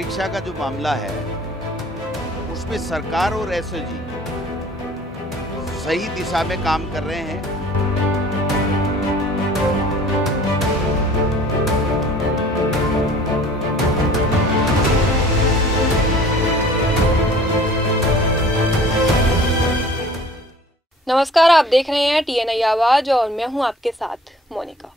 परीक्षा का जो मामला है उसमें सरकार और एसओजी सही दिशा में काम कर रहे हैं। नमस्कार, आप देख रहे हैं TNI आवाज और मैं हूं आपके साथ मोनिका।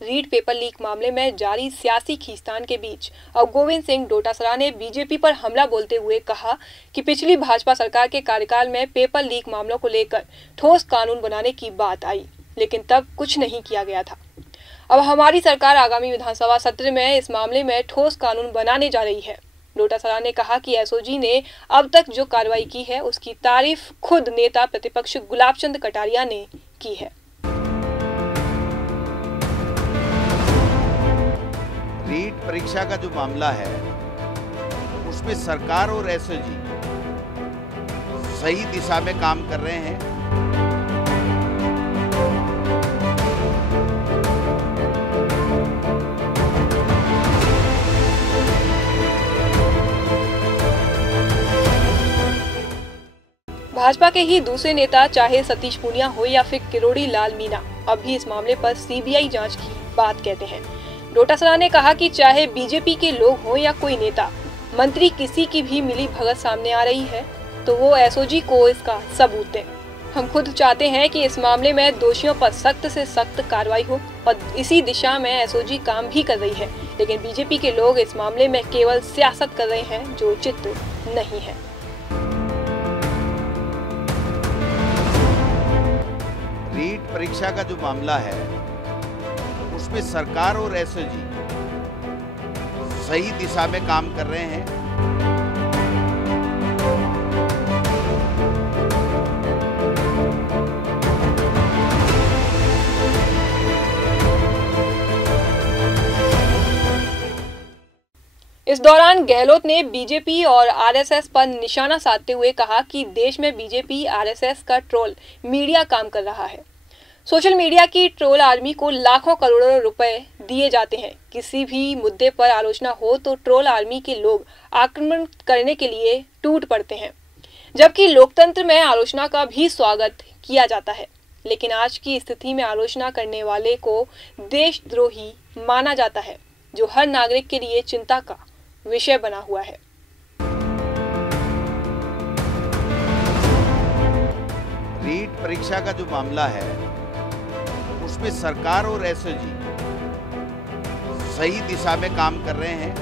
रीट पेपर लीक मामले में जारी सियासी खींचतान के बीच अब गोविंद सिंह डोटासरा ने बीजेपी पर हमला बोलते हुए कहा कि पिछली भाजपा सरकार के कार्यकाल में पेपर लीक मामलों को लेकर ठोस कानून बनाने की बात आई, लेकिन तब कुछ नहीं किया गया था। अब हमारी सरकार आगामी विधानसभा सत्र में इस मामले में ठोस कानून बनाने जा रही है। डोटासरा ने कहा कि एसओजी ने अब तक जो कार्रवाई की है उसकी तारीफ खुद नेता प्रतिपक्ष गुलाब चंद कटारिया ने की है। रीट परीक्षा का जो मामला है उसमें सरकार और एसओजी सही दिशा में काम कर रहे हैं। भाजपा के ही दूसरे नेता चाहे सतीश पूनिया हो या फिर किरोड़ी लाल मीणा अब भी इस मामले पर सीबीआई जांच की बात कहते हैं। डोटासरा ने कहा कि चाहे बीजेपी के लोग हों या कोई नेता मंत्री, किसी की भी मिली भगत सामने आ रही है तो वो एसओजी को इसका सबूत दें। हम खुद चाहते हैं कि इस मामले में दोषियों पर सख्त से सख्त कार्रवाई हो और इसी दिशा में एसओजी काम भी कर रही है, लेकिन बीजेपी के लोग इस मामले में केवल सियासत कर रहे हैं जो उचित नहीं है। रीट परीक्षा का जो मामला है उसमें सरकार और एसओजी सही दिशा में काम कर रहे हैं। इस दौरान गहलोत ने बीजेपी और आरएसएस पर निशाना साधते हुए कहा कि देश में बीजेपी आरएसएस का ट्रोल मीडिया काम कर रहा है। सोशल मीडिया की ट्रोल आर्मी को लाखों करोड़ों रुपए दिए जाते हैं। किसी भी मुद्दे पर आलोचना हो तो ट्रोल आर्मी के लोग आक्रमण करने के लिए टूट पड़ते हैं, जबकि लोकतंत्र में आलोचना का भी स्वागत किया जाता है। लेकिन आज की स्थिति में आलोचना करने वाले को देशद्रोही माना जाता है, जो हर नागरिक के लिए चिंता का विषय बना हुआ है। रीट परीक्षा का जो मामला है उसमें सरकार और एसओजी सही दिशा में काम कर रहे हैं।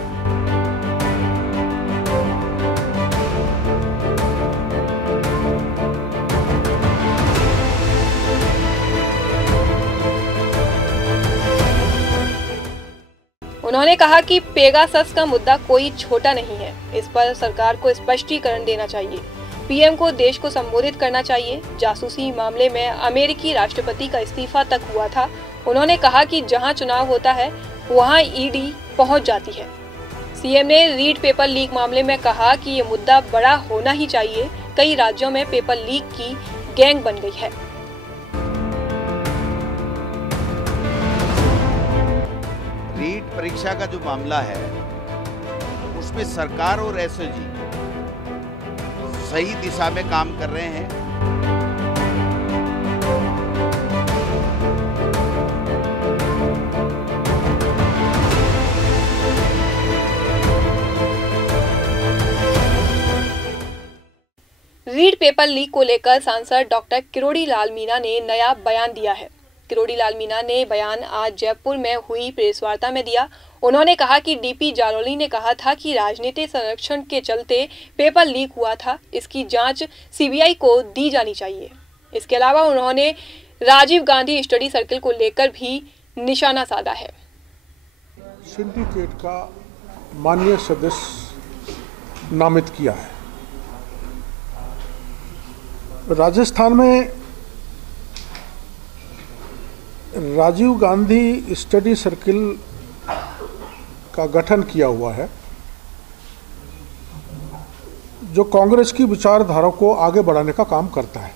उन्होंने कहा कि पेगासस का मुद्दा कोई छोटा नहीं है, इस पर सरकार को स्पष्टीकरण देना चाहिए। पीएम को देश को संबोधित करना चाहिए। जासूसी मामले में अमेरिकी राष्ट्रपति का इस्तीफा तक हुआ था। उन्होंने कहा कि जहां चुनाव होता है वहां ईडी पहुंच जाती है। सीएम ने रीट पेपर लीक मामले में कहा कि ये मुद्दा बड़ा होना ही चाहिए। कई राज्यों में पेपर लीक की गैंग बन गई है। रीट परीक्षा का जो मामला है उसमें सरकार और एसओजी सही दिशा में काम कर रहे हैं। रीट पेपर लीक को लेकर सांसद डॉक्टर किरोड़ी लाल मीणा ने नया बयान दिया है। किरोड़ी लाल मीणा ने बयान आज जयपुर में हुई प्रेस वार्ता में दिया। उन्होंने कहा कि डीपी जालोली ने कहा था कि राजनीतिक संरक्षण के चलते पेपर लीक हुआ था, इसकी जांच सीबीआई को दी जानी चाहिए। इसके अलावा उन्होंने राजीव गांधी स्टडी सर्किल को लेकर भी निशाना साधा है। सिंडिकेट का माननीय सदस्य नामित किया है। राजस्थान में राजीव गांधी स्टडी सर्किल का गठन किया हुआ है, जो कांग्रेस की विचारधारा को आगे बढ़ाने का काम करता है,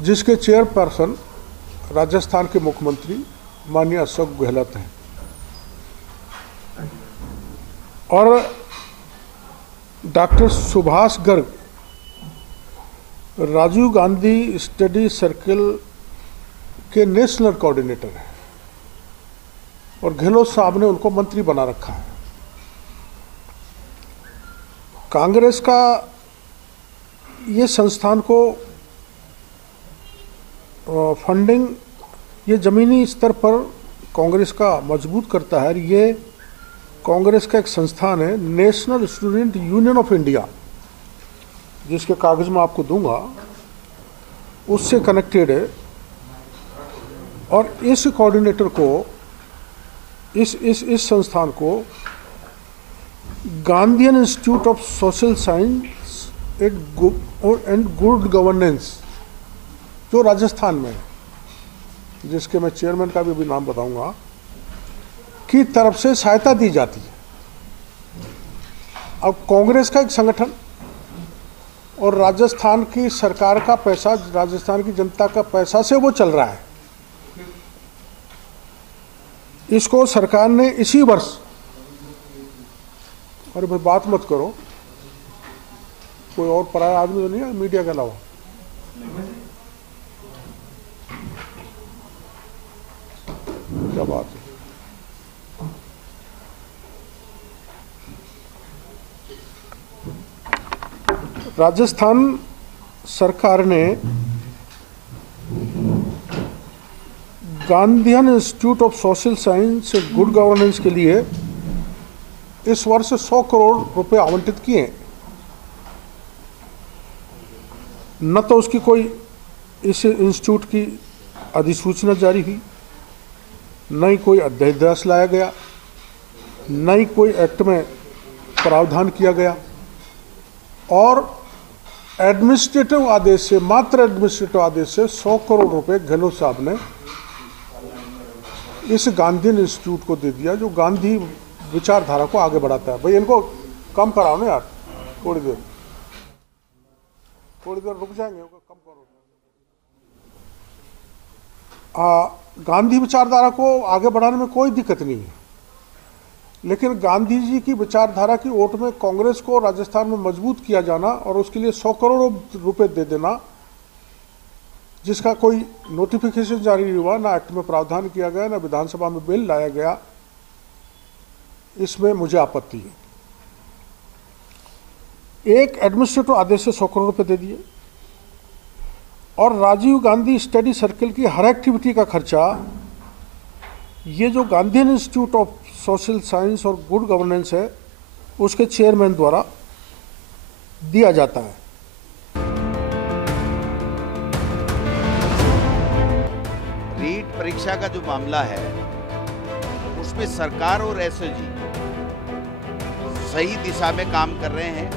जिसके चेयरपर्सन राजस्थान के मुख्यमंत्री माननीय अशोक गहलोत हैं। और doctor Subhash Garg Rajiv Gandhi study circle के नेशनल कोऑर्डिनेटर हैं और गहलोत साहब ने उनको मंत्री बना रखा है। कांग्रेस का ये संस्थान को फंडिंग ये ज़मीनी स्तर पर कांग्रेस का मजबूत करता है। ये कांग्रेस का एक संस्थान है, national student union of India, जिसके कागज़ मैं आपको दूंगा, उससे कनेक्टेड है। और इस कोऑर्डिनेटर को, इस संस्थान को Gandhian institute of social science and good governance, जो राजस्थान में है, जिसके मैं चेयरमैन का भी नाम बताऊंगा, की तरफ से सहायता दी जाती है। अब कांग्रेस का एक संगठन और राजस्थान की सरकार का पैसा, राजस्थान की जनता का पैसा से वो चल रहा है। इसको सरकार ने इसी वर्ष, अरे भाई बात मत करो, कोई और पराया आदमी तो नहीं है मीडिया के अलावा? क्या बात है। राजस्थान सरकार ने Gandhian institute of social science and good governance के लिए इस वर्ष 100 करोड़ रुपए आवंटित किए हैं। न तो उसकी कोई इस इंस्टीट्यूट की अधिसूचना जारी हुई, न ही कोई अध्यादेश लाया गया, न ही कोई एक्ट में प्रावधान किया गया, और एडमिनिस्ट्रेटिव आदेश से, मात्र एडमिनिस्ट्रेटिव आदेश से 100 करोड़ रुपए गहलोत साहब ने इस गांधीयन इंस्टीट्यूट को दे दिया, जो गांधी विचारधारा को आगे बढ़ाता है। भाई इनको कम कराओ ना यार, थोड़ी देर रुक जाएंगे, कम करो। गांधी विचारधारा को आगे बढ़ाने में कोई दिक्कत नहीं है, लेकिन गांधी जी की विचारधारा की ओट में कांग्रेस को राजस्थान में मजबूत किया जाना और उसके लिए 100 करोड़ रुपए दे देना, जिसका कोई नोटिफिकेशन जारी नहीं हुआ, ना एक्ट में प्रावधान किया गया, ना विधानसभा में बिल लाया गया, इसमें मुझे आपत्ति है। एक एडमिनिस्ट्रेटिव आदेश से 100 करोड़ रुपए दे दिए, और राजीव गांधी स्टडी सर्कल की हर एक्टिविटी का खर्चा ये जो Gandhian institute of social science और गुड गवर्नेंस है, उसके चेयरमैन द्वारा दिया जाता है। रीट परीक्षा का जो मामला है, उसमें सरकार और एसओजी सही दिशा में काम कर रहे हैं।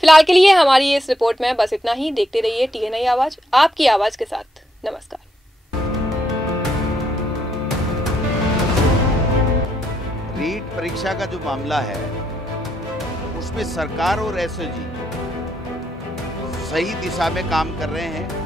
फिलहाल के लिए हमारी इस रिपोर्ट में बस इतना ही। देखते रहिए टीएनआई आवाज, आपकी आवाज के साथ। नमस्कार। रीट परीक्षा का जो मामला है, उसमें सरकार और एसओजी सही दिशा में काम कर रहे हैं।